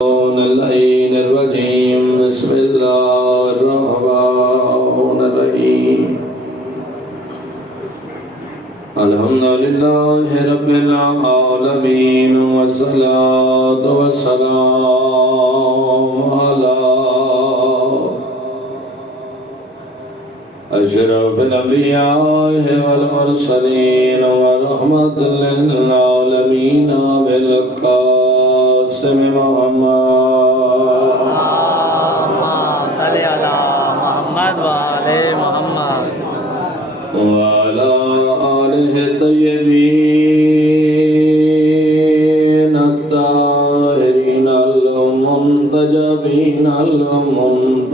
اللعين الرجيم بسم الله الرحمن الرحيم الحمد لله رب العالمين والصلاة والسلام على أشرف الأنبياء والمرسلين ورحمة للعالمين بالقاسم محمد صلی علی محمد وعلی محمد وعلى آله الطيبين الطاهرين المنتجبين المنتخبين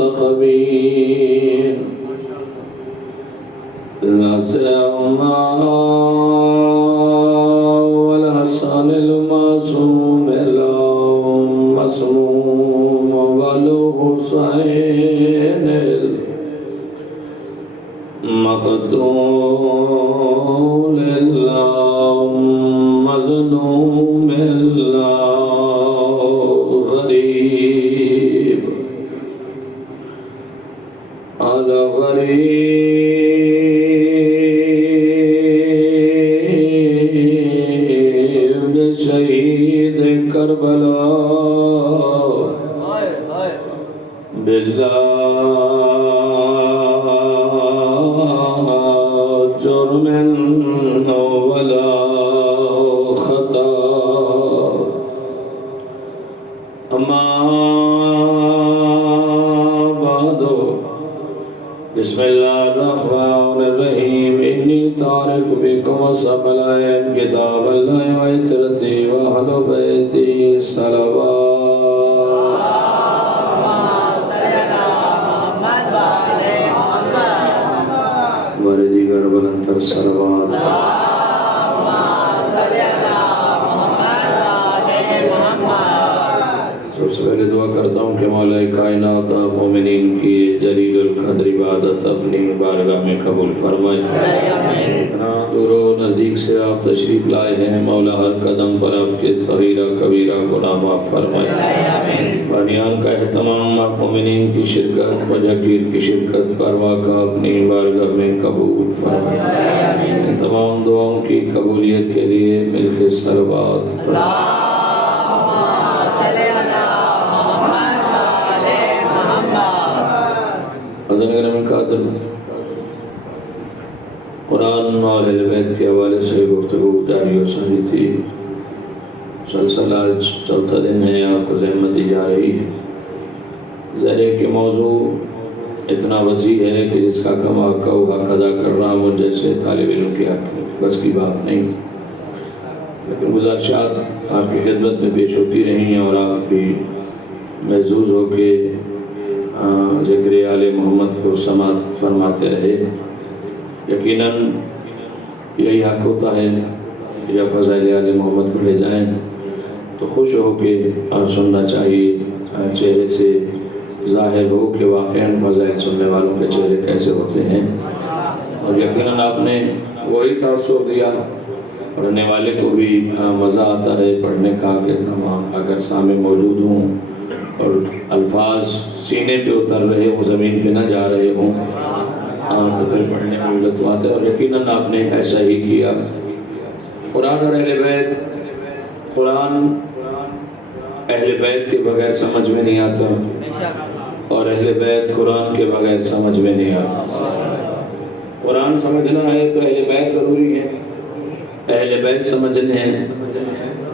والحسن المعصوم المسموم والحسين المقتول المظلوم الغريب شہید کربلا بلا جرم ولا خطا اما بعد بسم اللہ الرحمن الرحیم انی تارک بکم الثقلین کتاب اللہ وعترتی واہل بیتی صلوات وردیگر بلندر صلوات سب سے پہلے دعا کرتا ہوں کہ مولا کائنات مومنین کی جلیل القدر عبادت اپنی بارگاہ میں قبول فرمائے. اتنا دور و نزدیک سے آپ تشریف لائے ہیں، مولا ہر قدم پر آپ کے صغیرہ کبیرہ گناہ معاف فرمائے. بانیان کا اہتمام مومنین کی شرکت مجاکیر کی شرکت پروا کا اپنی بارگاہ میں قبول فرمائے. ان تمام دعاؤں کی قبولیت کے لیے مل کے صلوات قرآن اور اہل بیت کے حوالے سے گفتگو جاری و ساری تھی. سلسلہ آج چوتھا دن ہے، آپ کو زحمت دی جا رہی ہے. ذرے کہ موضوع اتنا وسیع ہے کہ جس کا کم حق کا حق ادا کر رہا ہوں جیسے طالب علم کی حق بس کی بات نہیں، لیکن گزارشات آپ کی خدمت میں پیش ہوتی رہی ہیں اور آپ بھی محظوظ ہو کے ذکر آل محمد کو سماعت فرماتے رہے. یقیناً یہی حق ہوتا ہے کہ جب فضائل آل محمد پڑھے جائیں تو خوش ہو کے سننا چاہیے، چہرے سے ظاہر ہو کہ واقعاً فضائل سننے والوں کے چہرے کیسے ہوتے ہیں. اور یقیناً آپ نے وہی تاثر دیا، پڑھنے والے کو بھی مزہ آتا ہے پڑھنے کا کہ تمام اگر سامنے موجود ہوں اور الفاظ سینے پہ اتر رہے ہوں، زمین پہ نہ جا رہے ہوں تو پھر پڑھنے میں لطف آتا ہے. اور یقیناً آپ نے ایسا ہی کیا. قرآن اور اہل بیت، قرآن اہل بیت کے بغیر سمجھ میں نہیں آتا اور اہل بیت قرآن کے بغیر سمجھ میں نہیں آتا. قرآن سمجھنا ہے تو اہل بیت ضروری ہے، اہل بیت سمجھنے ہیں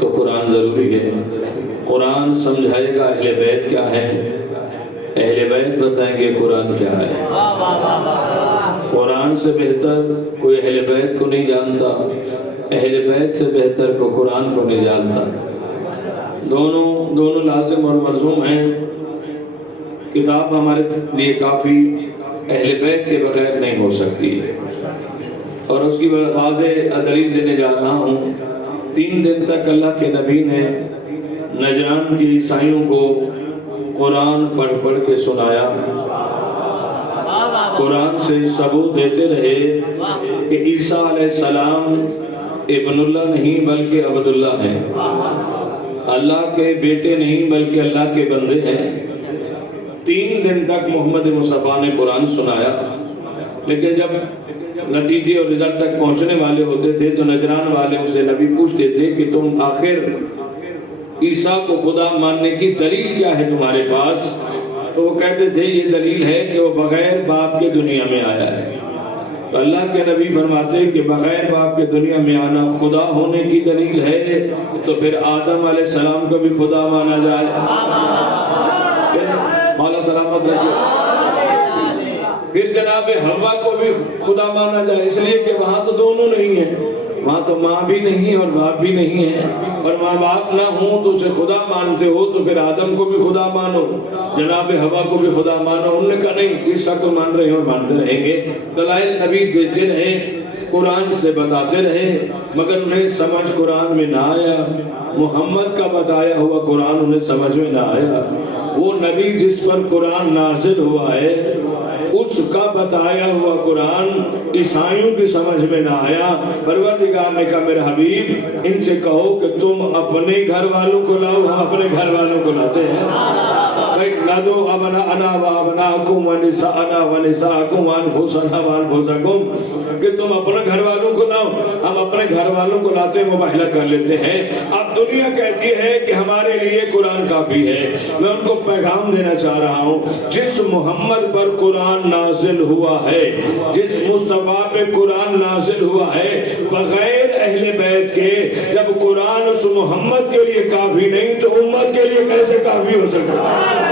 تو قرآن ضروری ہے. قرآن سمجھائے گا اہل بیت کیا ہے، اہل بیت بتائیں گے قرآن کیا ہے. قرآن سے بہتر کوئی اہل بیت کو نہیں جانتا، اہل بیت سے بہتر کو قرآن کو نہیں جانتا. دونوں لازم اور ملزوم ہیں. کتاب ہمارے لیے کافی اہل بیت کے بغیر نہیں ہو سکتی اور اس کی واضح دلیل دینے جا رہا ہوں. 3 دن تک اللہ کے نبی نے نجران کی عیسائیوں کو قرآن پڑھ پڑھ کے سنایا. قرآن سے ثبوت دیتے رہے کہ عیسیٰ علیہ السلام ابن اللہ نہیں بلکہ عبداللہ ہیں. اللہ کے بیٹے نہیں بلکہ اللہ کے بندے ہیں۔ 3 دن تک محمد مصطفیٰ نے قرآن سنایا، لیکن جب نتیجے اور رزلٹ تک پہنچنے والے ہوتے تھے تو نجران والے اسے نبی پوچھتے تھے کہ تم آخر عیسیٰ کو خدا ماننے کی دلیل کیا ہے تمہارے پاس؟ تو وہ کہتے تھے یہ دلیل ہے کہ وہ بغیر باپ کے دنیا میں آیا ہے۔ تو اللہ کے نبی فرماتے کہ بغیر باپ کے دنیا میں آنا خدا ہونے کی دلیل ہے، تو پھر آدم علیہ السلام کو بھی خدا مانا جائے۔ مولا سلامت رکھے۔ پھر جناب حوا کو بھی خدا مانا جائے، اس لیے کہ وہاں تو دونوں نہیں ہیں، وہاں تو ماں بھی نہیں ہے اور باپ بھی نہیں ہے، اور ماں باپ نہ ہوں تو اسے خدا مانتے ہو تو پھر آدم کو بھی خدا مانو، جناب حوا کو بھی خدا مانو۔ انہوں نے کہا نہیں، عیسیٰ کو مان رہے ہیں اور مانتے رہیں گے۔ دلائل نبی دیتے رہے، قرآن سے بتاتے رہے، مگر انہیں سمجھ قرآن میں نہ آیا۔ محمد کا بتایا ہوا قرآن انہیں سمجھ میں نہ آیا۔ وہ نبی جس پر قرآن نازل ہوا ہے اس کا بتایا ہوا قرآن عیسائیوں کی سمجھ میں نہ آیا۔ پروردگار نے کہا میرے حبیب ان سے کہو کہ تم اپنے گھر والوں کو لاؤ، ہم اپنے گھر والوں کو لاتے ہیں۔ نَدُو أَبْنَاءَنَا وَأَبْنَاءَكُمْ وَنِسَاءَنَا وَنِسَاءَكُمْ وَأَنفُسَنَا وَأَنفُسَكُمْ کہ تم اپنے گھر والوں کو لاؤ، ہم اپنے گھر والوں کو لاتے ہیں، مباہلہ کر لیتے ہیں۔ اب دنیا کہتی ہے کہ ہمارے لیے قرآن کافی ہے۔ میں ان کو پیغام دینا چاہ رہا ہوں، جس محمد پر قرآن نازل ہوا ہے، جس مصطفیٰ پہ قرآن نازل ہوا ہے، بغیر اہل بیت کے جب قرآن اس محمد کے لیے کافی نہیں تو امت کے لیے کیسے کافی ہو سکتا ہے؟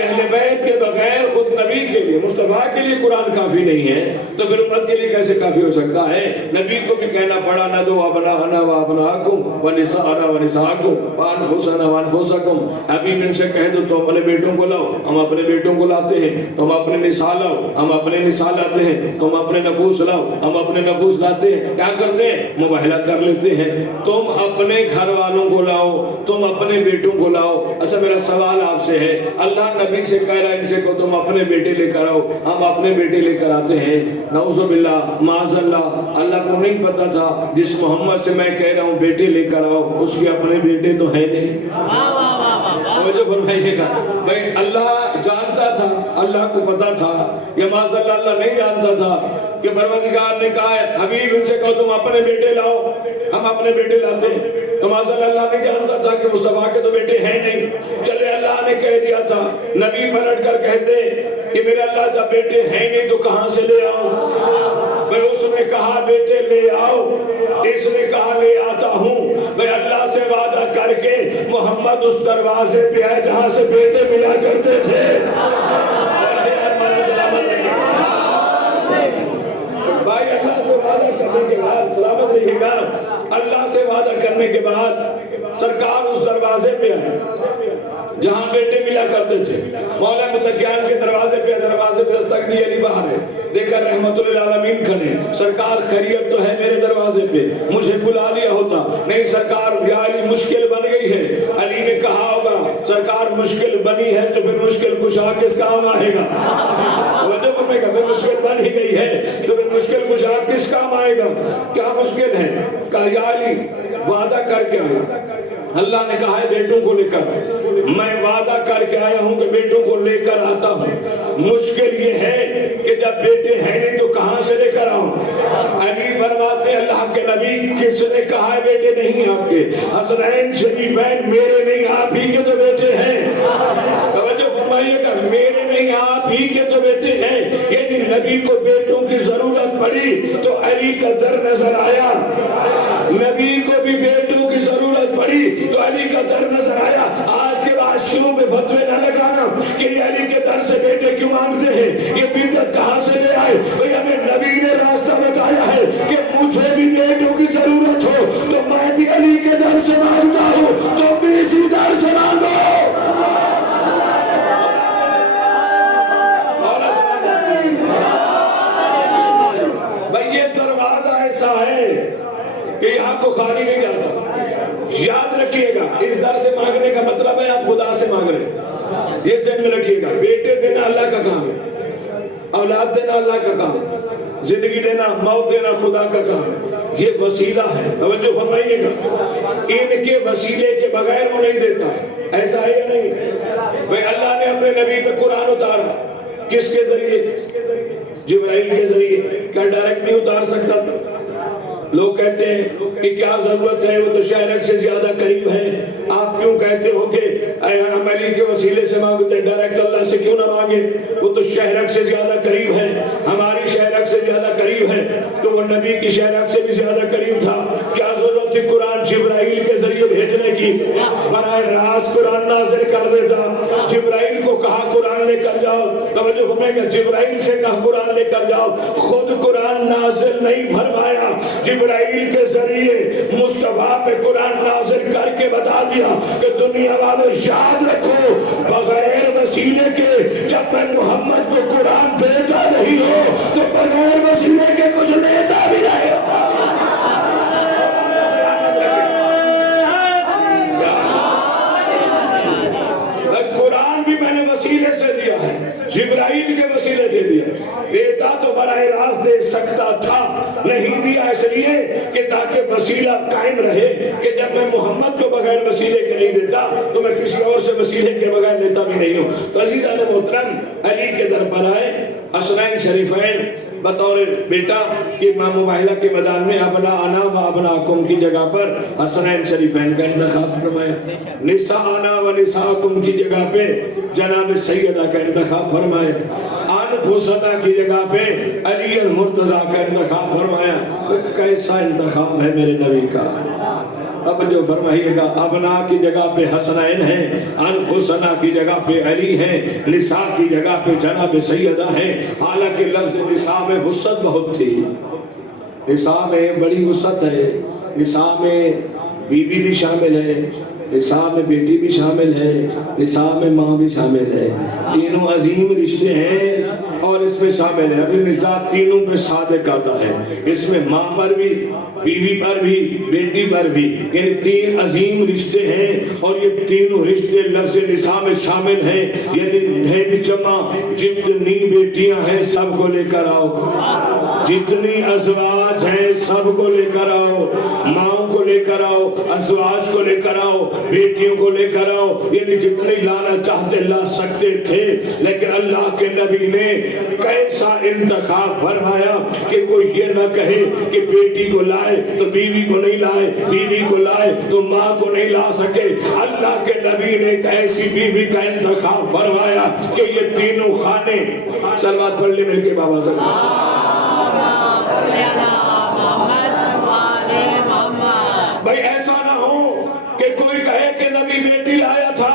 اہل بیت کے بغیر خود نبی کے لیے، مصطفیٰ کے لیے قرآن کافی نہیں ہے تو پھر امت کے لیے کیسے کافی ہو سکتا ہے؟ نبی کو بھی کہنا پڑا نَدُو أَبْنَاءَنَا وَأَبْنَاءَكُمْ وَنِسَاءَنَا وَنِسَاءَكُمْ وَأَنفُسَنَا وَأَنفُسَكُمْ۔ حبیب ان سے کہہ دو تم اپنے بیٹوں کو لاؤ، ہم اپنے بیٹوں کو لاتے ہیں، تم اپنے نساء لاؤ، ہم اپنے نساء لاتے ہیں، تم اپنے نفوس لاؤ، ہم اپنے نفوس لاتے ہیں۔ کیا کرتے ہیں؟ مباہلہ کر لیتے ہیں۔ تم اپنے گھر والوں کو لاؤ، تم اپنے بیٹوں کو لاؤ۔ اچھا میرا سوال آپ سے ہے، اللہ نبی سے کہہ رہا ہے ان سے کو تم اپنے بیٹے لے کر آؤ، ہم اپنے بیٹے لے کر آتے ہیں۔ نعوذ باللہ معاذ اللہ، اللہ کو نہیں پتا تھا جس محمد سے میں کہہ رہا ہوں بیٹے لے کر آؤ اس کے اپنے بیٹے تو ہیں نہیں۔ توجہ فرمائیے گا بھائی، اللہ جانتا تھا، اللہ کو پتا تھا، یا معاذ اللہ اللہ نہیں جانتا تھا کہ پروردگار نے کہا ہے حبیب ان سے کہو تم اپنے بیٹے لاؤ، ہم اپنے بیٹے لاتے ہیں۔ تو معاذ اللہ نہیں جانتا تھا کہ مصطفیٰ کے تو بیٹے ہیں نہیں، چلے اللہ نے کہہ دیا تھا، نبی پلٹ کر کہتے کہ میرے اللہ جب بیٹے ہیں نہیں تو کہاں سے لے آؤں؟ پھر اس نے کہا بیٹے لے آؤ، اس نے کہا لے آتا ہوں۔ میں اللہ سے وعدہ کر کے محمد اس دروازے پہ آئے جہاں سے بیٹے ملا کرتے تھے۔ بھائی اللہ سے وعدہ کرنے کے بعد سلامت رہیے گا، اللہ سے وعدہ کرنے کے بعد سرکار اس دروازے پہ آئے جہاں بیٹے ملا کرتے تھے۔ مولا متقیان کے دروازے پہ دستک دی، علی باہر ہے، دیکھا رحمت للعالمین کھڑے، سرکار خیریت تو ہے میرے دروازے پہ، مجھے بلا لیا ہوتا نہیں سرکار، یا علی مشکل بن گئی ہے۔ علی نے کہا ہوگا سرکار مشکل بنی ہے تو پھر مشکل کشا کس کام آئے گا؟ پھر مشکل بن ہی گئی ہے تو پھر مشکل کشا کس کام آئے گا؟ کیا مشکل ہے؟ کہا یا علی وعدہ کر کے آیا، اللہ نے کہا ہے بیٹوں کو لے کر، میں وعدہ کر کے آیا ہوں کہ بیٹوں کو لے کر آتا ہوں۔ مشکل یہ ہے کہ جب بیٹے ہیں نہیں تو کہاں سے لے کر آؤں؟ علی فرماتے اللہ کے نبی کس نے کہا ہے بیٹے نہیں آپ کے؟ حسنین شریفین میرے نہیں آپ ہی کے تو بیٹے ہیں۔ توجہ فرمائیے گا، میرے نہیں آپ ہی کے تو بیٹے ہیں۔ یعنی نبی کو بیٹوں کی ضرورت پڑی تو علی کا در نظر آیا، نبی کو بھی بیٹوں کی ضرورت پڑی تو علی کا در نظر آیا۔ آج کے بعد شروع میں فتوے نہ لگانا کہ یہ علی کے در سے بیٹے کیوں مانگتے ہیں، یہ بدعت کہاں سے لے آئے؟ بھئی ہمیں نبی نے راستہ بتایا ہے کہ مجھے بھی بیٹوں کی ضرورت ہو تو میں بھی علی کے در سے مانگتا ہوں، تو بھی اسی در سے مانگو۔ بھئی یہ دروازہ ایسا ہے کہ یہاں کو خالی نہیں جاتا۔ یاد رکھیے گا، اس در سے مانگنے کا مطلب ہے آپ خدا سے مانگ رہے ہیں، یہ ذہن میں رکھیے گا۔ بیٹے دینا اللہ کا کام ہے، اولاد دینا اللہ کا کام ہے، زندگی دینا موت دینا خدا کا کام ہے۔ یہ وسیلہ ہے، توجہ فرمائیے گا، ان کے وسیلے کے بغیر وہ نہیں دیتا، ایسا ہے یا نہیں؟ بھئی اللہ نے اپنے نبی پہ قرآن اتارا، کس کے ذریعے؟ جبرائیل کے ذریعے، کیا ڈائریکٹ نہیں اتار سکتا تھا؟ لوگ کہتے ہیں کہ کیا ضرورت ہے، وہ تو شہرک سے زیادہ قریب ہے، آپ کیوں کہتے ہو کہ ہم علی کے وسیلے سے مانگتے ہیں، ڈائریکٹ اللہ سے کیوں نہ مانگے؟ وہ تو شہرک سے زیادہ قریب ہے، ہماری شہرک سے زیادہ قریب ہے، تو وہ نبی کی شہرک سے بھی زیادہ قریب تھا، کیا ضرورت تھی قرآن جبرائیل کے ذریعے بھیجنے کی؟ براہ راست قرآن نازل کر دیتا، جبرائیل کو کہا قرآن لے کر جاؤ، توجہ فرمائے گا، جبرائیل سے کہا قرآن لے کر جاؤ، خود قرآن نازل نہیں فرمایا، جبرائیل کے ذریعے مصطفیٰ پہ قرآن نازل کر کے بتا دیا کہ دنیا والوں یاد رکھو، بغیر وسیلے کے جب میں محمد کو قرآن دیتا نہیں ہو تو بغیر وسیلے کے کچھ لیتا بھی نہیں ہو۔ قرآن بھی میں نے وسیلے سے دیا ہے، جبرائیل کے وسیلے دے دیا، دیتا تو براہ راست دے سکتا تھا، نہیں دیا اس لیے کہ تاکہ وسیلہ قائم رہے کہ جب میں محمد کو بغیر وسیلے کے نہیں دیتا تو میں کسی اور سے وسیلے کے بغیر لیتا بھی نہیں ہوں۔ تو عزیزان محترم، علی کے در پر آئے، حسنین شریفین بطور بیٹا کہ امام مباہلہ کے میدان میں ابنا انا و ابناکم کی جگہ پر حسنین شریفین کا انتخاب فرمایا، نساء انا و نساءکم کی جگہ پہ جناب سیدہ کا انتخاب فرمایا، انفسنا کی جگہ پہ علی المرتضیٰ کا انتخاب فرمایا۔ کیسا انتخاب ہے میرے نبی کا! اب جو فرمائیے گا، ابنا کی جگہ پہ حسنین ہیں، انفسنا کی جگہ پہ علی ہیں، نساء کی جگہ پہ جناب سیدہ ہیں، حالانکہ لفظ نساء میں وسعت بہت تھی، نساء میں بڑی وسعت ہے، نساء میں بیوی بھی شامل ہے، نساء میں بیٹی بھی شامل ہے، نساء میں ماں بھی شامل ہے، تینوں عظیم رشتے ہیں اور اس میں شامل ہے۔ ابھی نساء تینوں پہ صادق آتا ہے، اس میں ماں پر بھی، بیوی پر بھی، بیٹی پر بھی، یعنی تین عظیم رشتے ہیں اور یہ تینوں رشتے لفظ نساء میں شامل ہیں، یعنی ہے بچما جتنی بیٹیاں ہیں سب کو لے کر آؤ، جتنی ازواج ہیں سب کو لے کر آؤ، ماں کو لے کر آؤ، ازواج کو لے کر آؤ، بیٹیوں کو لے کر آؤ، یعنی جتنی لانا چاہتے لا سکتے تھے، لیکن اللہ کے نبی نے کیسا انتخاب فرمایا کہ کوئی یہ نہ کہے کہ بیٹی کو لائے تو بیوی کو نہیں لائے، بیوی کو لائے تو ماں کو نہیں لا سکے۔ اللہ کے نبی نے ایک ایسی بیوی کا انتخاب فرمایا کہ یہ تینوں خانے، صلوات پڑھ لے مل کے بابا صلی بھائی ایسا نہ ہو کہ کوئی کہے کہ نبی بیٹی لایا تھا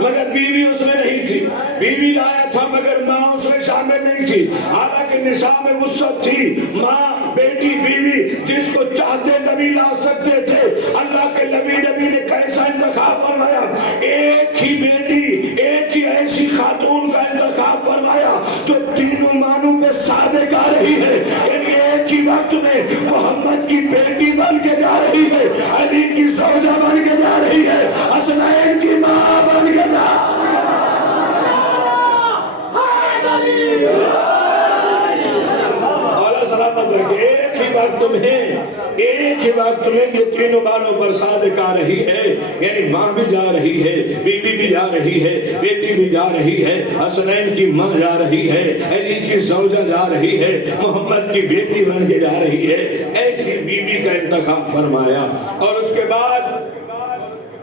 مگر بیوی اس میں نہیں تھی، بیوی لایا تھا مگر ماں اس میں شامل نہیں تھی، حالانکہ نساء میں وسعت تھی، ماں، بیٹی، بیوی جس کو چاہتے نبی لا سکتے تھے۔ اللہ کے نبی نے کیسا انتخاب فرمایا، ایک ہی بیٹی، ایک ہی ایسی خاتون کا انتخاب فرمایا جو تینوں معنوں میں صادق آ رہی ہے، یعنی ایک ہی وقت میں محمد کی بیٹی بن کے جا رہی ہے، علی کی زوجہ بن کے جا رہی ہے، حسنین کی ماں بن کے جا اعلیٰ سلامت رکھے۔ ایک ہی وقت میں یہ تینوں بانوں پر صادق آ رہی ہے، یعنی ماں بھی جا رہی ہے، بیوی بھی جا رہی ہے، بیٹی بھی جا رہی ہے، حسنین کی ماں جا رہی ہے، علی کی زوجہ جا رہی ہے، محمد کی بیٹی بن کے جا رہی ہے۔ ایسی بیوی کا انتخاب فرمایا اور اس کے بعد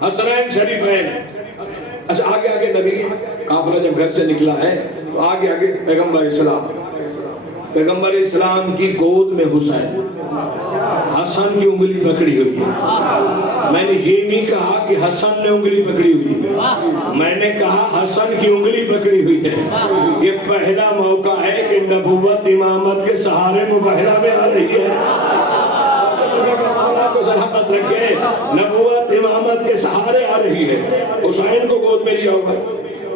حسنین شریفین، اچھا آگے آگے نبی قافلہ جب گھر سے نکلا ہے تو آگے آگے پیغمبر اسلام کی گود میں حسین، حسن کی انگلی پکڑی ہوئی ہے۔ میں نے یہ نہیں کہا کہ حسن نے انگلی پکڑی ہوئی ہے، میں نے کہا حسن کی انگلی پکڑی ہوئی ہے۔ یہ پہلا موقع ہے کہ نبوت امامت کے سہارے مباہلہ میں آ رہی ہے۔ سلامت رکھے، نبوت امامت کے سہارے آ رہی ہے۔ حسین کو گود میں لیا ہوگا،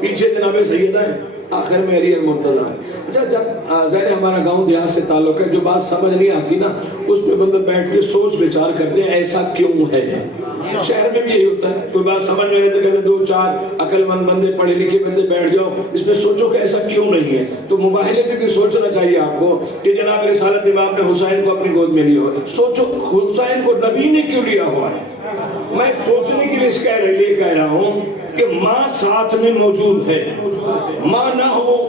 پیچھے جناب سیدہ ہے، آخر میں علی المرتضیٰ ہے۔ اچھا جب ظاہر ہمارا گاؤں دیہات سے تعلق ہے، جو بات سمجھ نہیں آتی نا اس پہ بندہ بیٹھ کے سوچ بچار کرتے ہیں ایسا کیوں ہے. شہر میں بھی یہی ہوتا ہے, کوئی بات سمجھ میں نہیں تو کہتے دو چار عقل مند بندے پڑھے لکھے بندے بیٹھ جاؤ اس میں سوچو کہ ایسا کیوں نہیں ہے. تو مباہلے میں بھی سوچنا چاہیے آپ کو کہ جناب رسالت امام نے حسین کو اپنی گود میں لیا ہوا. سوچو حسین کو نبی نے کیوں لیا ہوا ہے. میں سوچنے کے لیے کہہ رہا ہوں کہ ماں ساتھ میں موجود ہے. ماں نہ ہو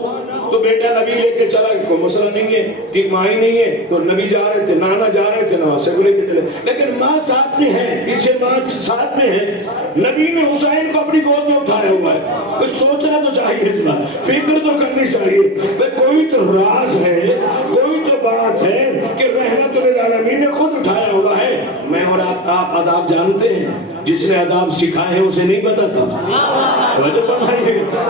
تو بیٹا نبی لے کے چلا, کوئی مسئلہ نہیں ہے کہ ماں ہی نہیں ہے تو نبی جا رہے تھے, نانا جا رہے تھے, نواسے کو لے کے چلے. لیکن ماں ساتھ میں ہے, پیچھے ماں ساتھ میں ہے. نبی نے حسین کو اپنی گود میں اٹھایا ہوا ہے. سوچنا تو چاہیے, اس بات فکر تو کرنی چاہیے. کوئی تو راز ہے, کوئی تو بات ہے کہ رحمت للعالمین نے خود اٹھایا ہوا ہے. میں اور آپ آداب جانتے ہیں, جس نے آداب سکھائے ہیں اسے نہیں پتا تھا.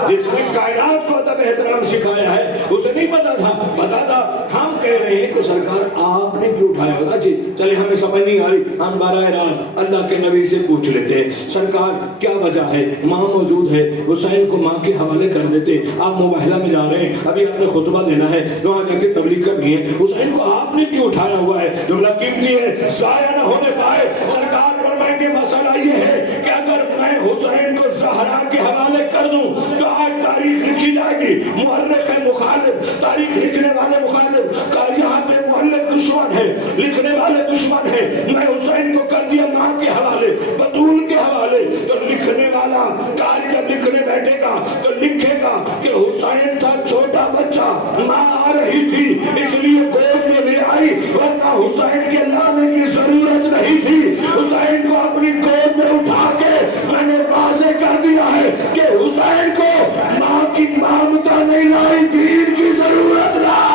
جس نے کائنات کو ادب احترام سکھایا ہے اسے نہیں پتا تھا. پتا تھا. ہم کہہ رہے ہیں کہ سرکار آپ نے کیوں اٹھایا ہوگا. جی چلے ہمیں سمجھ نہیں آ رہی, ہم براہ راست اللہ کے نبی سے پوچھ لیتے ہیں سرکار کیا وجہ ہے. ماں موجود ہے, حسین کو ماں کے حوالے کر دیتے. آپ مباہلہ میں جا رہے ہیں, ابھی آپ نے خطبہ دینا ہے, وہاں جا کے تبلیغ کرنی ہے. حسین کو آپ نے کیوں اٹھایا ہوا ہے. جملہ قیمتی ہے, ضائع نہ ہونے پائے. سرکار فرمائیں گے مسئلہ یہ ہے کہ اگر میں حسین کو زہرا کے حوالے کر دوں تو آج تاریخ لکھی جائے گی. محرک ہے مخالف, تاریخ لکھنے والے مخالف, یہاں پہ محلق دشمن ہے, لکھنے والے دشمن ہے. میں حسین کو کر دیا ماں کے حوالے, بطول کے حوالے. تو لکھنے والا کاری جب لکھنے بیٹھے گا تو لکھے گا کہ حسین تھا چھوٹا بچہ, ماں آ رہی تھی اس لیے گود میں لے آئی, ورنہ حسین کے لانے کی ضرورت نہیں تھی. حسین کو اپنی گود میں اٹھا کے میں نے واضح کر دیا ہے کہ حسین کو ماں کی مامتا نہیں لائی, دین کی ضرورت لائی.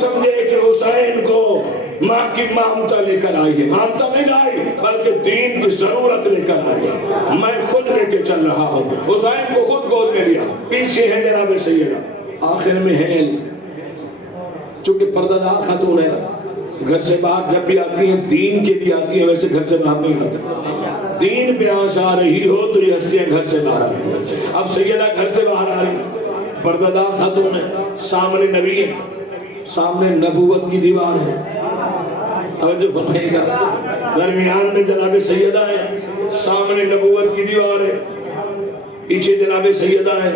سمجھے کہ حسین کو ماں کی مامتا لے کر آئی ہے. مامتا نہیں لائی بلکہ دین کی ضرورت لے کر آئی ہے. میں خود لے کے چل رہا ہوں. حسین کو خود گود میں لیا. پیچھے ہے جناب سیدہ, آخر میں ہے چونکہ پردہ دار خاتون ہے, گھر سے باہر جب بھی آتی ہیں دین کے لیے آتی ہیں, ویسے گھر سے باہر نہیں آتی. دین پہ آس آ رہی ہو تو یہ ہستیاں گھر سے باہر آتی ہیں. اب سیدہ گھر سے باہر آ رہی, پردہ دار خاتون ہے, سامنے نبی ہے, سامنے نبوت کی دیوار ہے. توجہ فرمائے گا, درمیان میں جناب سیدہ ہے, سامنے نبوت کی دیوار ہے, پیچھے جناب سیدہ ہے,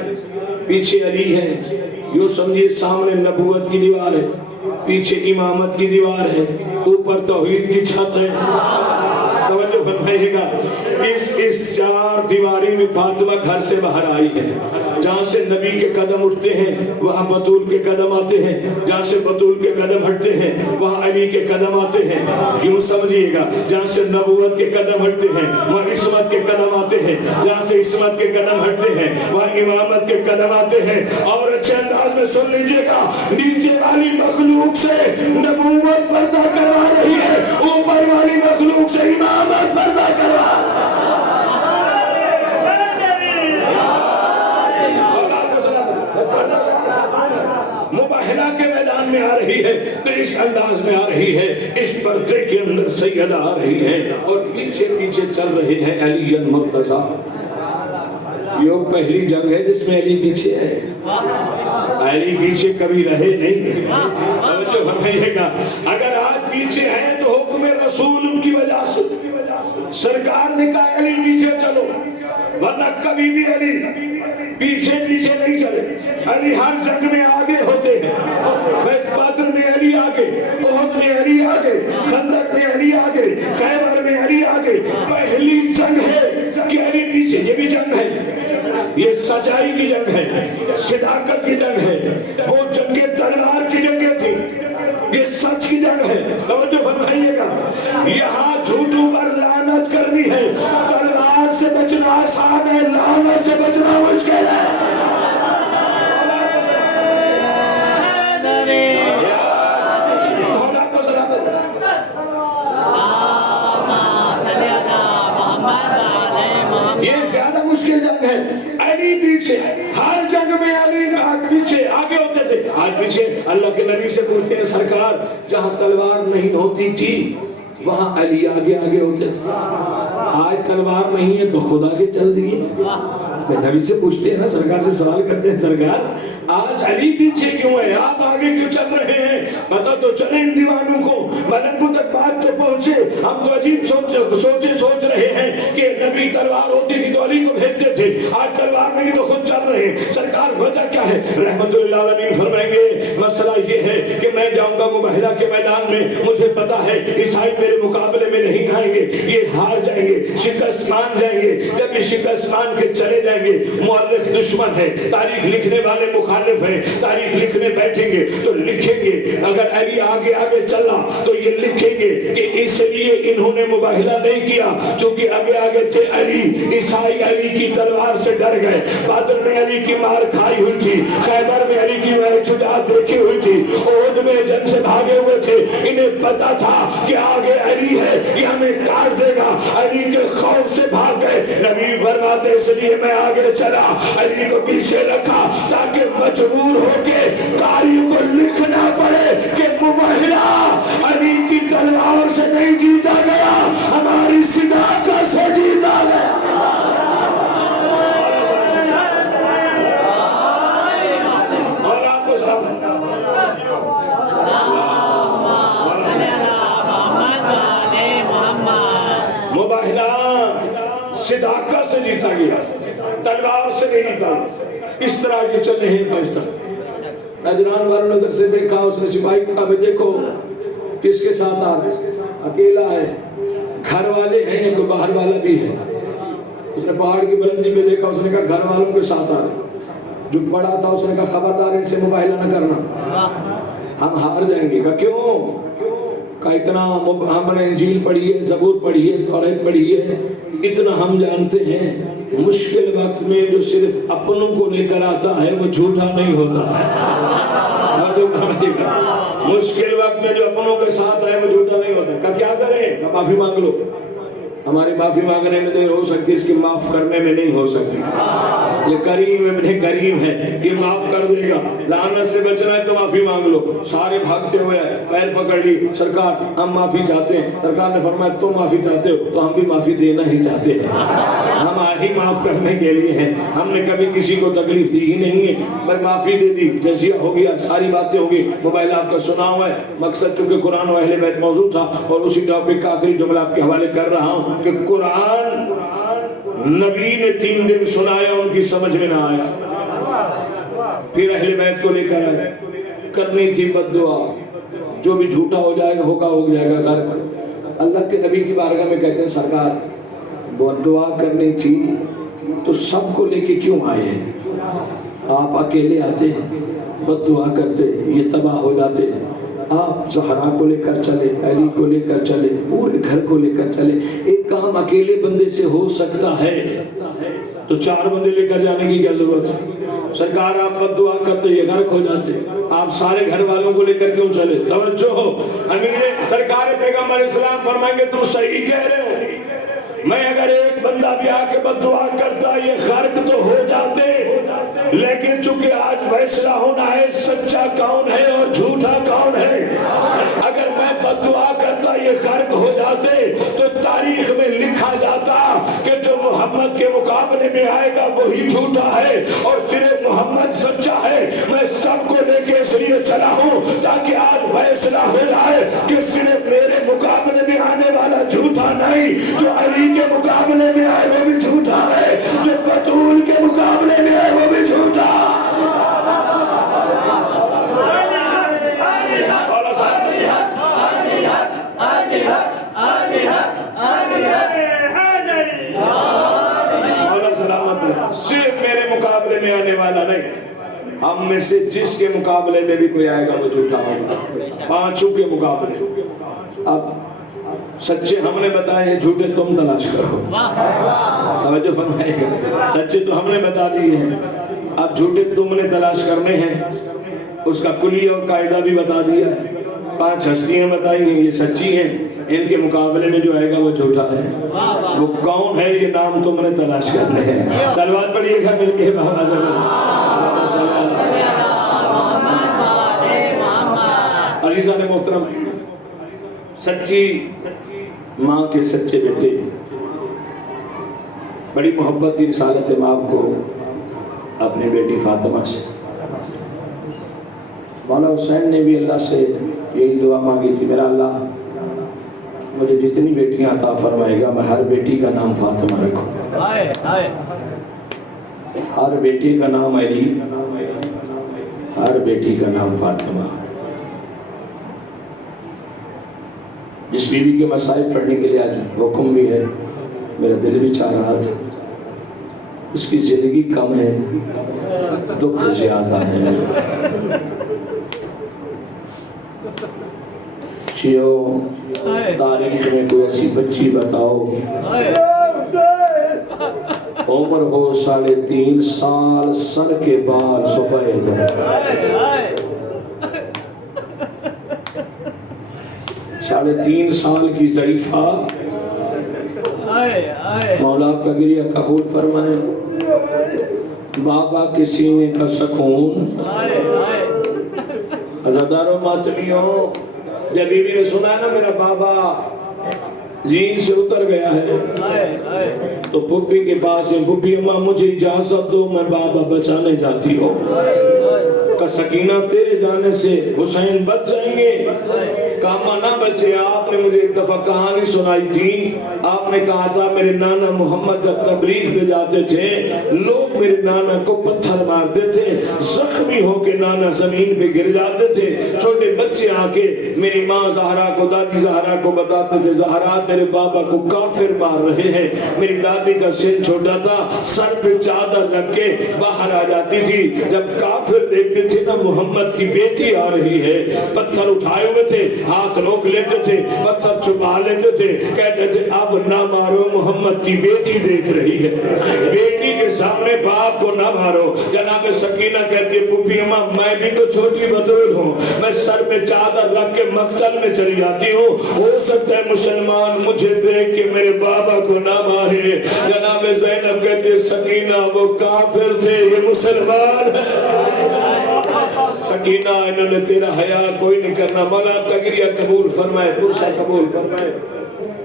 پیچھے علی ہے. یوں سمجھیے سامنے نبوت کی دیوار ہے, پیچھے امامت کی دیوار ہے, اوپر توحید کی چھت ہے. توجہ فرمائیے گا, اس چار دیواری میں فاطمہ گھر سے باہر آئی ہے. جہاں سے نبی کے قدم اٹھتے ہیں وہاں بطول کے قدم آتے ہیں, جہاں سے بطول کے قدم ہٹتے ہیں وہاں علی کے قدم آتے ہیں. یوں سمجھیے گا, جہاں سے نبوت کے قدم ہٹتے ہیں وہاں عصمت کے قدم آتے ہیں, جہاں سے عصمت کے قدم ہٹتے ہیں وہاں امامت کے قدم آتے ہیں. اور اچھے انداز میں سن لیجئے گا, نیچے والی مخلوق سے نبوت پردہ کروا رہی ہے, اوپر والی مخلوق سے امامت پردہ کروا رہی ہے. مباہلہ کے میدان میں آ رہی ہے تو اس انداز میں آ رہی ہے, اس پردے کے اندر سیدہ آ رہی ہے اور پیچھے پیچھے چل رہے ہیں علی مرتضیٰ. یہ پہلی جنگ ہے جس میں علی پیچھے ہے. علی پیچھے کبھی رہے نہیں. توجہ فرمائیے گا, اگر آج پیچھے ہے تو حکم رسول کی وجہ سے. سرکار نے کہا علی پیچھے چلو, ورنہ کبھی بھی علی پیچھے پیچھے نہیں چلے. علی ہر جنگ میں آگے ہوتے ہیں. بدر میں علی آگے, احد میں علی آگے, خندق میں علی آگے, خیبر میں علی آگے. پہلی جنگ ہے کہ علی پیچھے. یہ بھی جنگ ہے, یہ سچائی کی جنگ ہے, صداقت کی جنگ ہے. وہ جنگ تلوار کی جنگیں تھی, یہ سچ کی جنگ ہے. توجہ فرمائیے گا, یہاں جھوٹوں پر لعنت کرنی ہے. تلوار سے بچنا آسان ہے, لعنت سے بچنا مشکل ہے. یہ زیادہ مشکل جنگ ہے. علی پیچھے, ہر جنگ میں علی پیچھے آگے ہوتے تھے. آج پیچھے اللہ کے نبی سے پوچھتے ہیں سرکار جہاں تلوار نہیں ہوتی تھی وہاں علی آگے آگے ہوتے تھے، آج تلوار نہیں ہے تو خدا کے چل دیے۔ میں نبی سے پوچھتے ہیں نا، سرکار سے سوال کرتے ہیں سرکار آج علی پیچھے کیوں ہے، آپ آگے کیوں چل رہے ہیں؟ پتہ تو چلے ان دیوانوں کو، ملکوں تک بات تو پہنچے۔ ہم تو عجیب سوچ رہے ہیں کہ نبی تلوار ہوتی تھی تو علی کو بھیجتے تھے، آج تلوار نہیں تو خود چل رہے ہیں۔ سرکار وجہ کیا ہے؟ رحمت اللہ علیہ فرمائیں گے مسئلہ یہ ہے کہ میں جاؤں گا مباہلہ کے میدان میں، مجھے پتا ہے عیسائی میرے مقابلے میں نہیں آئیں گے، یہ ہار جائیں گے، شکست مان جائیں گے۔ جب یہ شکست مان کے چلے جائیں گے، مورخ دشمن ہے، تاریخ لکھنے والے مخالف ہیں، تاریخ لکھنے بیٹھیں گے تو لکھیں گے اگر علی آگے آگے چلا تو یہ لکھیں گے کہ اس لیے انہوں نے مباہلہ نہیں کیا چونکہ آگے آگے تھے علی، عیسائی علی کی تلوار سے ڈر گئے۔ بدر میں علی کی مار کھائی ہوئی تھی، خیبر میں علی کی شجاعت دیکھی ہوئی تھی، احد میں جنگ سے بھاگے ہوئے تھے، انہیں پتا تھا کہ آگے علی ہے یہ ہمیں کاٹ دے گا، علی کے خوف سے بھاگ گئے۔ نبی فرماتے اس لیے میں آگے چلا، علی کو پیچھے رکھا تاکہ مجبور ہو کے قاری کو لکھنا پڑے کہ مباہلہ علی کی تلوار سے نہیں جیتا گیا، ہماری صداقت سے جیتا گیا۔ اور آپ کو مباہلہ صداقت سے جیتا گیا، تلوار سے نہیں جیتا۔ اس طرح یہ چلے ہیں پنج تک۔ نجران والوں نے سے دیکھا، اس نے سپاہی کہا بھئی دیکھو کس کے ساتھ آ رہے، اکیلا ہے، گھر والے ہیں یا کوئی باہر والا بھی ہے۔ اس نے پہاڑ کی بلندی پہ دیکھا، اس نے کہا گھر والوں کے ساتھ آ رہے۔ جو بڑا تھا اس نے کہا خبردار ان سے مباہلہ نہ کرنا، ہم ہار جائیں گے۔ کہا کیوں؟ کہا اتنا ہم نے انجیل پڑھی ہے، زبور پڑھی ہے، تورات پڑھی ہے، اتنا ہم جانتے ہیں مشکل وقت میں جو صرف اپنوں کو لے کر آتا ہے وہ جھوٹا نہیں ہوتا ہے۔ مشکل وقت میں جو اپنوں کے ساتھ آئے وہ جھوٹا نہیں ہوتا۔ کہا کیا کریں؟ کہا معافی مانگ لو۔ ہماری معافی مانگنے میں دیر ہو سکتی، اس کی معاف کرنے میں نہیں ہو سکتی۔ یہ کریم ابن کریم ہے، یہ معاف کر دے گا۔ لعنت سے بچنا ہے تو معافی مانگ لو۔ سارے بھاگتے ہوئے پیر پکڑ لی، سرکار ہم معافی چاہتے ہیں۔ سرکار نے فرمایا تم معافی چاہتے ہو تو ہم بھی معافی دینا ہی چاہتے ہیں، ہم ہی معاف کرنے کے لیے ہیں، ہم نے کبھی کسی کو تکلیف دی ہی نہیں ہے، پر معافی دے دی، جزیہ ہو گیا، ساری باتیں ہو گئی۔ موبائل آپ کا سنا ہوا ہے، مقصد چونکہ قرآن و اہل بیت موضوع تھا اور اسی ٹاپک کا آخری جملہ آپ کے حوالے کر رہا ہوں کہ قرآن نبی نے 3 دن سنایا، ان کی سمجھ میں نہ آیا، پھر اہل بیت کو لے کر آئے، کرنی تھی بد دعا، جو بھی جھوٹا ہو جائے گا ہوگا ہو جائے گا غرق۔ اللہ کے نبی کی بارگاہ میں کہتے ہیں سرکار بد دعا کرنی تھی تو سب کو لے کے کیوں آئے ہیں؟ آپ اکیلے آتے بد دعا کرتے یہ تباہ ہو جاتے، آپ زہرا کو لے کر چلے، علی کو لے کر چلے، پورے گھر کو لے کر چلے۔ ایک کام اکیلے بندے سے ہو سکتا ہے تو 4 بندے لے کر جانے کی کیا ضرورت ہے؟ سرکار آپ بد دعا کرتے یہ غرق ہو جاتے، آپ سارے گھر والوں کو لے کر کیوں چلے؟ توجہ ہو، امیر سرکار پیغمبر اسلام فرمائیں گے تم صحیح کہہ رہے ہو، میں اگر ایک بندہ بھی آ کے بد دعا کرتا یہ غرق تو ہو جاتے، لیکن چونکہ آج فیصلہ ہونا ہے سچا کون ہے اور جھوٹا کون ہے۔ اگر میں بد دعا کرتا یہ غرق ہو جاتے تو تاریخ میں لکھا جاتا کہ جو محمد کے مقابلے میں آئے گا وہی جھوٹا ہے اور صرف محمد سچا ہے۔ میں سب کو لے کے اس لیے چلا ہوں تاکہ آج فیصلہ ہو جائے کہ صرف میرے مقابلے میں آنے والا جھوٹا نہیں، جو علی کے مقابلے میں آئے وہ بھی جھوٹا ہے، جو بطول کے مقابلے میں آئے وہ بھی جھوٹا۔ صرف میرے مقابلے میں آنے والا نہیں، ہم میں سے جس کے مقابلے میں بھی کوئی آئے گا وہ جھوٹا ہوگا، 5 کے مقابلے۔ اب سچے ہم نے بتائے ہیں، جھوٹے تم تلاش کرو، توجہ فرمائے گا، سچے تو ہم نے بتا دیے ہیں، اب جھوٹے تم نے تلاش کرنے ہیں۔ اس کا کلیہ اور قاعدہ بھی بتا دیا ہے، 5 ہستیاں بتائی ہیں، یہ سچی ہیں، ان کے مقابلے میں جو آئے گا وہ جھوٹا ہے۔ وہ کون ہے یہ نام تم نے تلاش کرنے ہیں۔ صلوات پڑھیے گا مل کے بابا عزیزان محترم، سچی ماں کے سچے بیٹے، بڑی محبت کی رسالت ماں کو اپنی بیٹی فاطمہ سے. مولا حسین نے بھی اللہ سے یہی دعا مانگی تھی، میرا اللہ مجھے جتنی بیٹیاں عطا فرمائے گا میں ہر بیٹی کا نام فاطمہ رکھوں، ہر بیٹی کا نام علی، ہر بیٹی کا نام فاطمہ. جس بیوی کے مسائل پڑھنے کے لیے آج حکم بھی ہے، میرا دل بھی چاہ رہا تھا، اس کی زندگی کم ہے، دکھ زیادہ ہے. چیو تاریخ میں کوئی ایسی بچی بتاؤ، عمر ہو 3.5 سال، سر کے بال سفید، 3.5 سال کی ضعیفہ. مولا آپ کا گریہ قبول فرمائے. بابا کے سینے کا سکون. عزاداروں ماتمیوں، جب بیوی نے سنا نا میرا بابا زین سے اتر گیا ہے تو پھپھی کے پاس ہے، پھپھی اماں مجھے اجازت دو میں بابا بچانے جاتی ہوں. کہ سکینہ تیرے جانے سے حسین بچ جائیں گے. کاما نہ بچے. آپ نے مجھے ایک دفعہ کہانی سنائی تھی، آپ نے کہا تھا میرے نانا محمد جب تبلیغ میں جاتے تھے لوگ میرے نانا کو پتھر مارتے تھے، زخمی ہو کے نانا زمین پہ گر جاتے تھے. چھوٹے بچے آ کے میری ماں زہرا کو، دادی زہرا کو بتاتے تھے زہرا تیرے بابا کو کافر مار رہے ہیں. میری دادی کا سن چھوٹا تھا، سر پہ چادر رکھ کے باہر آ جاتی تھی. جب کافر دیکھتے تھے نا محمد کی بیٹی آ رہی ہے، پتھر اٹھائے ہوئے تھے، ہاتھ روک لیتے تھے، پتھر چھپا لیتے تھے، کہتے تھے اب نہ مارو محمد کی بیٹی دیکھ رہی ہے، بیٹی کے سامنے باپ کو نہ مارو. جناب سکینہ کہتی ہے پھپھی اماں میں بھی تو چھوٹی بطول ہوں، میں سر پہ چادر رکھ کے مقتل میں چلی جاتی ہوں، ہو سکتا ہے مسلمان مجھے دیکھ کے میرے بابا کو نہ مارے. جناب زینب کہتی ہے سکینہ وہ کافر تھے یہ مسلمان. سکینہ انہوں نے تیرا حیا کوئی نہیں کرنا. مولا آپ کا گریہ قبول فرمائے، پرسہ قبول فرمائے.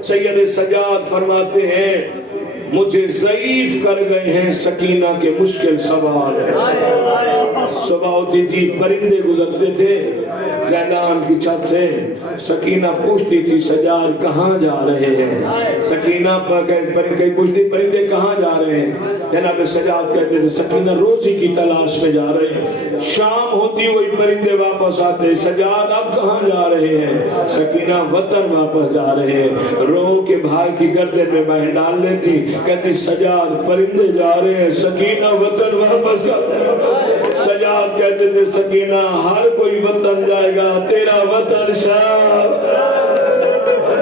سید سجاد فرماتے ہیں مجھے ضعیف کر گئے ہیں سکینہ کے مشکل سوال. صبح ہوتی تھی پرندے گزرتے تھے زیدان کی چھت سے، سکینہ پوچھتی تھی سجاد کہاں جا رہے ہیں. سکینہ پوچھتی پرندے کہاں جا رہے ہیں. جناب سجاد کہتے تھے سکینہ روزی کی تلاش میں جا رہے ہیں. شام ہوتی وہی پرندے واپس آتے، سجاد اب کہاں جا رہے ہیں. سکینہ وطن واپس جا رہے ہیں. رو کے بھائی کی گردن میں بہن ڈال لیتی، کہتی سجاد پرندے جا رہے ہیں، سکینہ وطن واپس جا. سجاد کہتے تھے سکینہ ہر کوئی وطن جائے گا، تیرا وطن شام.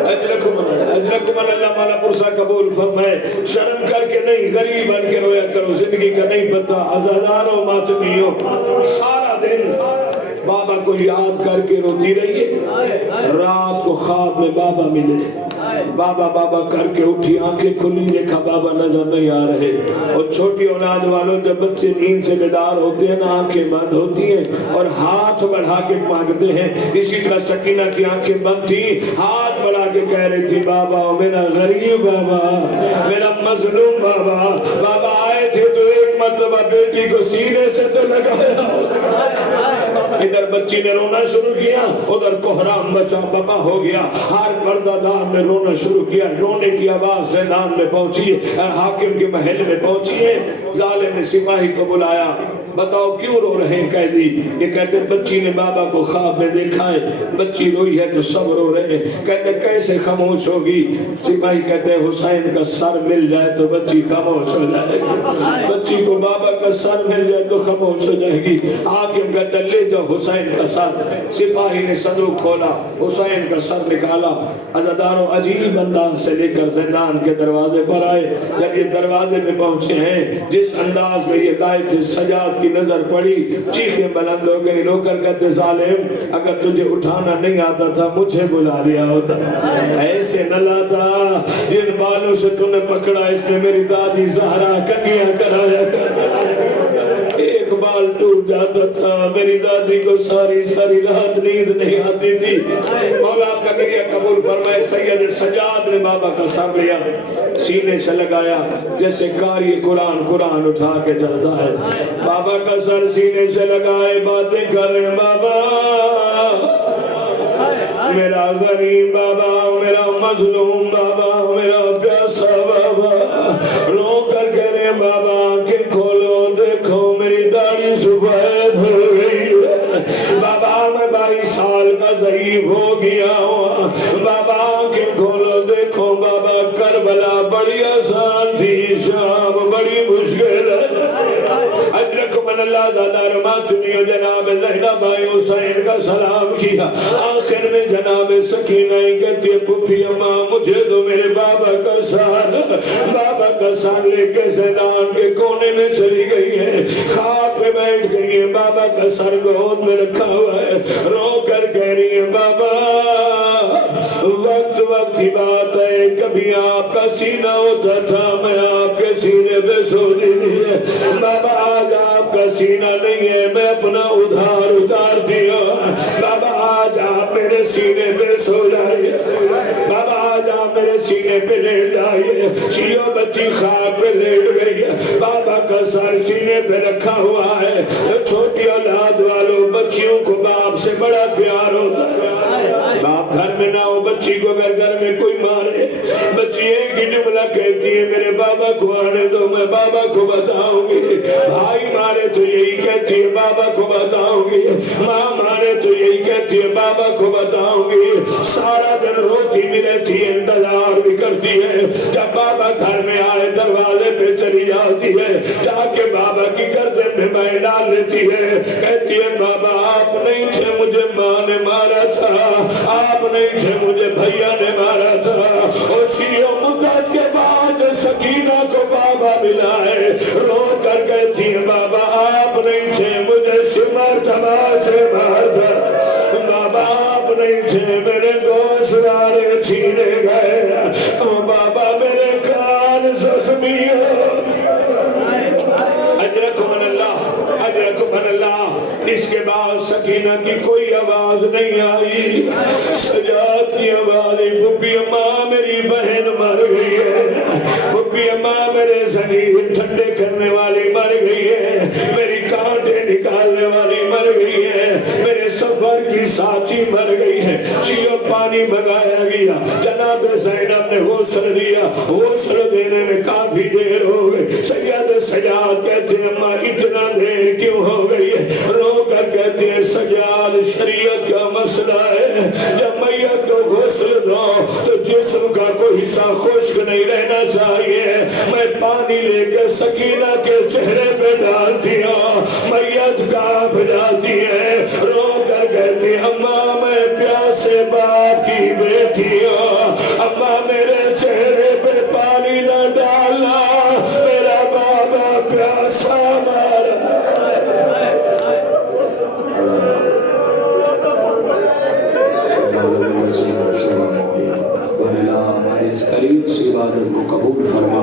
اجرکم اللہ مولا پرسہ قبول فرمائے. شرم کر کے نہیں، غریب بن کے رویا کرو، زندگی کا نہیں پتا. عزاداروں ماتمیوں، سارا دن بابا کو یاد کر کے روتی رہیے. رات کو خواب میں بابا ملے، بابا بابا کر کے اٹھی، آنکھیں کھلی، دیکھا بابا نظر نہیں آ رہے. اور چھوٹی اولاد والوں جب بچے نیند سے بیدار ہوتے ہیں نا آنکھیں بند ہوتی ہیں اور ہاتھ بڑھا کے مانگتے ہیں. اسی طرح سکینہ کی آنکھیں بند تھی، ہاتھ بڑھا کے کہہ رہی تھی بابا میرا غریب بابا، میرا مظلوم بابا. بابا آئے تھے تو ایک مرتبہ بیٹی کو سینے سے تو لگایا. ادھر بچی نے رونا شروع کیا، ادھر کوہرام بچا بابا ہو گیا. ہر پردہ دار نے رونا شروع کیا. رونے کی آواز زندان میں پہنچی، حاکم کے محل میں پہنچی ہے. ظالم نے سپاہی کو بلایا، بتاؤ کیوں رو رہے ہیں قیدی. یہ کہتے بچی نے بابا کو خواب میں دیکھا ہے، بچی روئی ہے تو سب رو رہے ہیں. کہتے کیسے خاموش ہوگی. سپاہی کہتے حسین کا سر مل جائے تو بچی خاموش ہو جائے گی، بچی کو بابا کا سر مل جائے تو خاموش ہو جائے گی. حاکم کہتے لے جاؤ حسین کا سر. سپاہی نے صندوق کھولا، حسین کا سر نکالا. عزاداروں عجیب انداز سے لے کر زندان کے دروازے پر آئے. جب یہ دروازے میں پہنچے ہیں، جس انداز میں یہ لائے تھے سجاد کی نظر پڑی، چیخیں بلند ہو گئی. رو کر کہتے ظالم اگر تجھے اٹھانا نہیں آتا تھا مجھے بلا لیا ہوتا، ایسے نہ لاتا. جن بالوں سے تم نے پکڑا اس نے میری دادی زہرا کنگیاں کرایا کر. ایک بال ٹوٹ جاتا تھا، میری دادی کو ساری ساری رات نیند نہیں آتی تھی۔ مولا آپ کا گریہ قبول فرمائے۔ سید سجاد نے بابا کا سر لیا، سینے سے لگایا جیسے قاری قرآن اٹھا کے چلتا ہے، بابا کا سر سینے سے لگائے باتیں کر رہے ہیں۔ بابا میرا غریب بابا، میرا مظلوم بابا، میرا پیاسا بابا، رو کر کہہ رہے ہیں بابا آنکھیں کھولو دیکھو میری داڑھی سفید ہو گئی ہے، بابا میں 22 سال کا ضعیف ہو گیا ہوں، بابا آنکھیں کھولو دیکھو بابا کربلا بڑی آسان تھی، شام بڑی مشکل ہے۔ اجرکم اللہ زیادہ رماتنی جناب زینب بھائی حسین کا سلام کیا، آخر میں جناب سکینہ ہی کہتی ہے پھوپھی اماں مجھے دو میرے بابا کا سار، بابا کا سار لے کے زیدان کے کونے میں چلی گئی ہے، خواب پہ بیٹھ گئی ہے، بابا کا سر گود میں رکھا ہوا ہے، رو کر کہہ رہی ہے بابا وقت ہی بات ہے، کبھی آپ کا سینہ ہوتا تھا میں آپ کے سینے پہ سو دیتی ہے، بابا آج آپ کا سینہ نہیں ہے میں اپنا ادھار اتار دیا، بابا آج آپ میرے سینے پہ سو جائیے، بابا آج آپ میرے سینے پہ لیٹ جائیے۔ چیو بچی خواب پہ لیٹ گئی ہے، بابا کا سر سینے پہ رکھا ہوا ہے۔ چھوٹی اولاد والوں بچیوں کو باپ سے بڑا پیار ہوتا ہے، باپ گھر میں نہ ہو بچی کو اگر گھر میں کوئی مارے، بچی ایک ہی جملہ کہتی ہے میرے بابا کو آنے دو میں بابا کو بتاؤں گی، بھائی مارے تو یہی کہتی ہے بابا کو بتاؤں گی، ماں مارے تو یہی کہتی ہے بابا کو بتاؤں گی، سارا دن روتی بھی رہتی ہے انتظار بھی کرتی ہے، جب بابا گھر میں آئے دروازے پہ چلی جاتی ہے، جا کے بابا کی گردن میں بین ڈال لیتی ہے، کہتی ہے بابا آپ نہیں تھے مجھے ماں نے مارا تھا، آپ نہیں تھے مجھے بھیا نے مارا تھا، اور شیعہ مدت کے بعد سکینہ کو بابا ملا ہے، رو کر کہتی ہے بابا آپ نہیں تھے مجھے شمر تباہ سے مار تھا، بابا آپ نہیں تھے میرے گوشت والے چھینے گئے، بابا میرے کان زخمی ہو۔ اجرکم اللہ، اجرکم اللہ۔ اس کے بعد سکینہ کی کوئی آواز نہیں آئی، سجاد کی آواز آئی پھوپھی اماں میری بہن مر گئی ہے، پھوپھی اماں میرے زنیر ٹھنڈے کرنے والی مر گئی ہے، میری کانٹے نکالنے والی مر گئی ہے، میرے سفر کی ساتھی مر گئی ہے۔ چیو پانی منگایا گیا، جناب زینب نے غسل دیا، غسل دینے میں کافی دیر ہو گئی، سید سجاد کہتے ہیں اماں اتنا دیر کیوں ہو گئی ہے، رو کر کہتے ہیں سجاد شریعت کا مسئلہ ہے، جب میت کو غسل دو تو جسم کا کوئی حصہ خشک نہیں رہنا چاہیے، میں پانی لے کے سکینہ کے چہرے پہ ڈال دیا، میت کانپ جاتی ہے، رو کر کہتی ہے اماں میں پیاسے باپ کی بیٹی ہوں، اماں میرے چہرے پہ پانی نہ ڈالنا، میرا بابا پیاسا مارا۔ ہمارے اس قریب سے عبادت کو قبول فرما،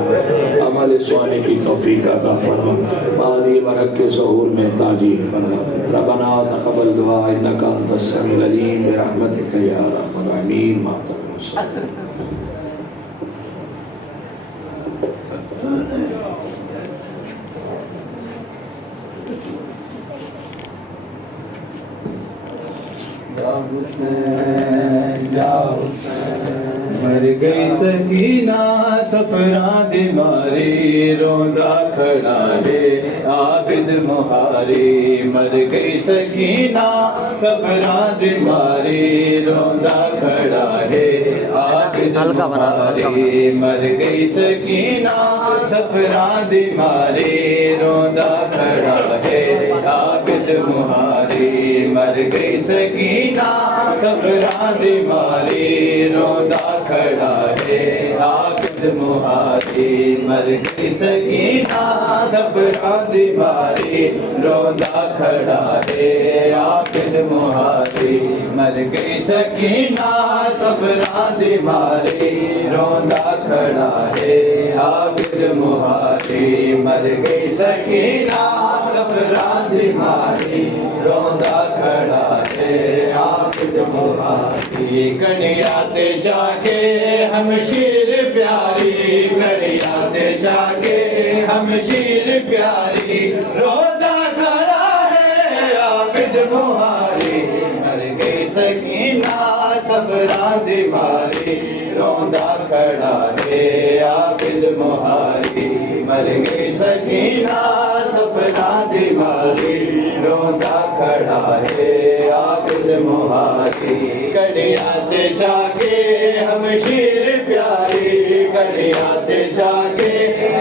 عمل سوانے کی توفیق عطا فرما، مادی برک کے ظہور میں تاجیل فرما۔ ربنا تقبل دعا انکا انت السمیع العلیم برحمتک یا ارحم الراحمین ماتم صلی مر گئی سکینہ سفراں ماری روندا کھڑا ہے عابد مہاری، مر گئی سکینہ سفراں ماری روندا کھڑا ہے عابد مہاری، مر گئی سکینہ سفراں ماری روندا کھڑا ہے عابد مہاری، مر گئی سکینہ سفراں ماری روندا کھڑا ہے عابد مہاری، مر گئی سکینہ سفراں ماری روندا کھڑا ہے عابد مہاری، مر گئی سکینہ سفراں ماری روندا کھڑا ہے عابد مہاری، مر گئی سکینہ سفراں سفران دی ماری روندا کھڑا ہے عابد مہاری کڑیا تے جا کے ہمشیر پیاری کڑیا تے جا کے ہمشیر پیاری روندا کھڑا ہے عابد مہاری مر گئی سکینہ سفران دی ماری روندا کھڑا ہے عابد مہاری مر گئی سکینہ سفران دی ماری روندا کھڑا ہے عابد مہاری کڑیا تے جا کے ہمشیر پیاری کڑیا تے جا کے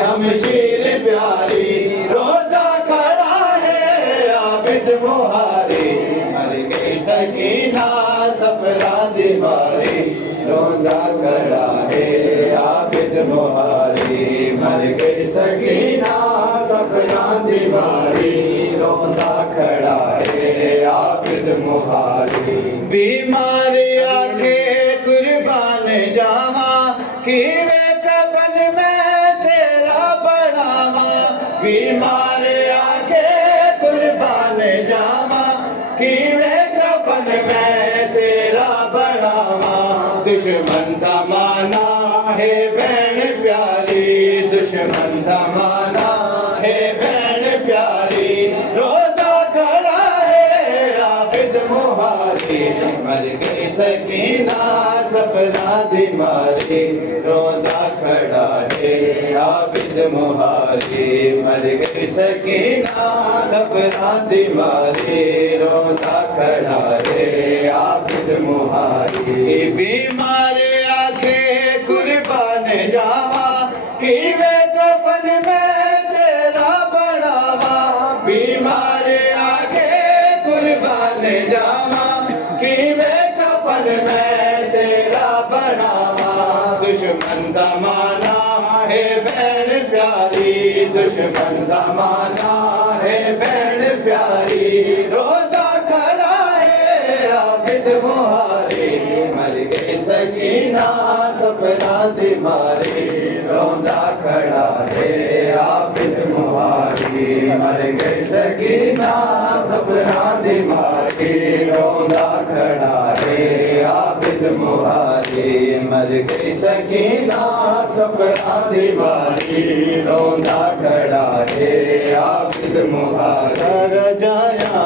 ہمشیر پیاری روندا کھڑا ہے عابد مہاری مر گئی سکینہ سفران دی ماری روندا کھڑا ہے عابد مہاری مر گئی سکینہ سفران دی ماری روندا کھڑا ہے عابد مہاری بیماری آنکھیں قربان جاواں کیویں کفن میں تیرا بناواں بیماری آنکھیں قربان جاواں کیویں کفن میں تیرا بناواں دشمن زمانہ ہے بہن پیاری دشمن زمانہ ہے بہن پیاری روندا کھڑا ہے عابد مہاری مر گئی سکینہ سفران دی ماری روندا کھڑا ہے عابد مہاری مر گئی سکینہ سفران دی ماری روندا کھڑا ہے عابد مہاری بیماری آنکھیں قربان جاواں کیویں کفن میں تیرا بناواں بیماری آنکھیں قربان جاواں کیویں کفن میں تیرا بناواں دشمن زمانہ ہے بہن پیاری دشمن زمانہ ہے بہن پیاری روندا کھڑا ہے عابد مہاری مر گئی سکینہ سفران دی ماری روندا کھڑا ہے عابد مہاری مر گئی سکینہ سفران دی ماری روندا کھڑا ہے عابد مہاری مر گئی سکینہ سفران دی ماری روندا کھڑا ہے عابد مہاری سر جایا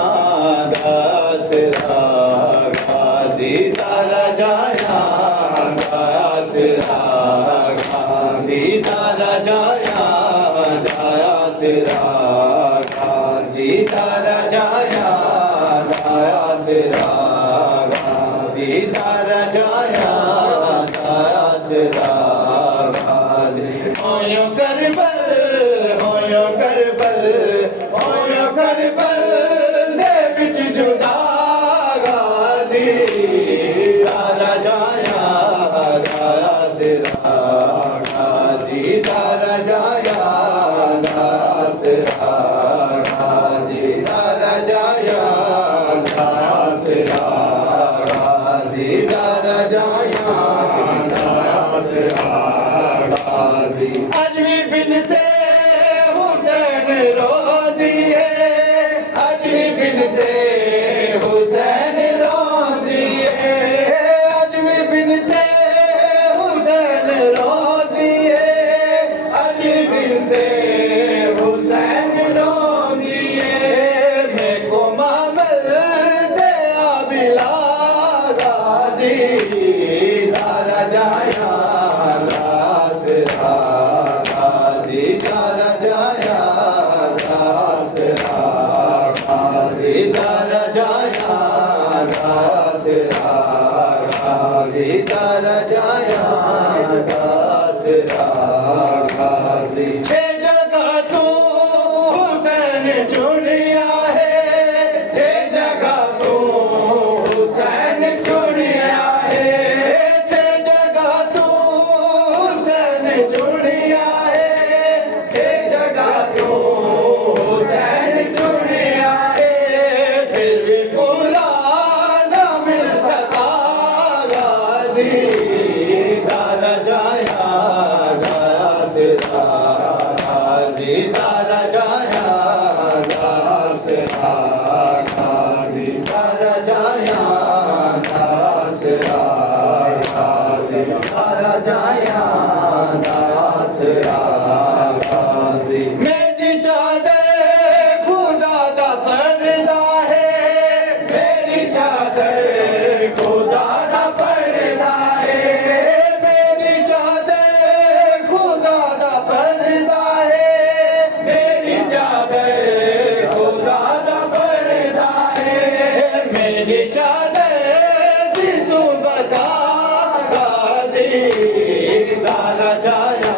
داسرا غازی سارا جایا داسرا غازی سارا جایا داسرا غازی سارا جایا داسرا غازی سارا جایا داسرا غازی ہویو کربل ہویو کربل ہویو کربل دے وچ جدا غازی سارا جایا داسرا غازی سارا جایا داسرا غازی سارا جایا داسرا غازی سارا جایا داسرا غازی اج بھی بنتے حسین رو دیے اج بھی بنتے حسین رو دیے اج بھی بنتے حسین رو دیے اج بھی بنتے حسین رو دیے میں کو معامل دیا بلا غازی سارا جایا داسرا غازی سارا جایا داسرا غازی سارا جایا داسرا غازی سارا جایا داسرا غازی چھ جگہ تو حسین چنیا ہے چھ جگہ تو حسین چنیا ہے چھ جگہ تو حسین چنیا ہے چھ جگہ تو حسین چنیا ہے پھر بھی پورا نہ مل سکا غازی سارا جایا داسرا غازی سارا جایا آسرا غازی میری چادر خدا دا پردہ ہے میری چادر خدا دا پردہ ہے میری چادر خدا دا پردہ ہے میری چادر خدا دا پردہ ہے میری چادر دل تو بتا غازی سارا جایا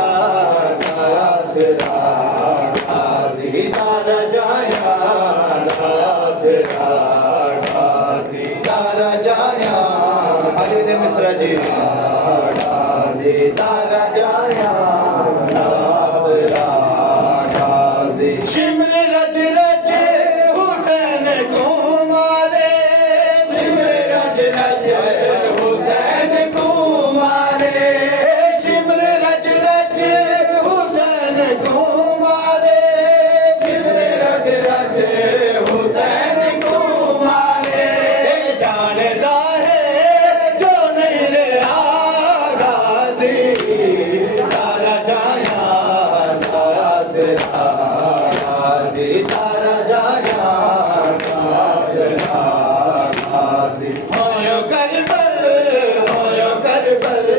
آسرا غازی سارا جایا آسرا غازی سارا جایا علی دے مصرا جی غازی سارا جایا آسرا غازی شمر رج رج حسین کو مارے شمر رج رج حسین کو مارے شمر رج رج حسین کو مارے شمر رج رج حسین کو مارے جانتا ہے جو نہیں رہا غازی سارا جایا آسرا غازی سارا جایا آسرا غازی ہویو کربل ہویو کربل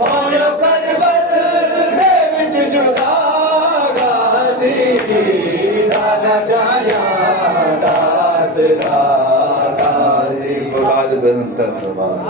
ہویو کربل دے وچ جدا غازی سارا جایا آسرا غازی مراد بن تصویر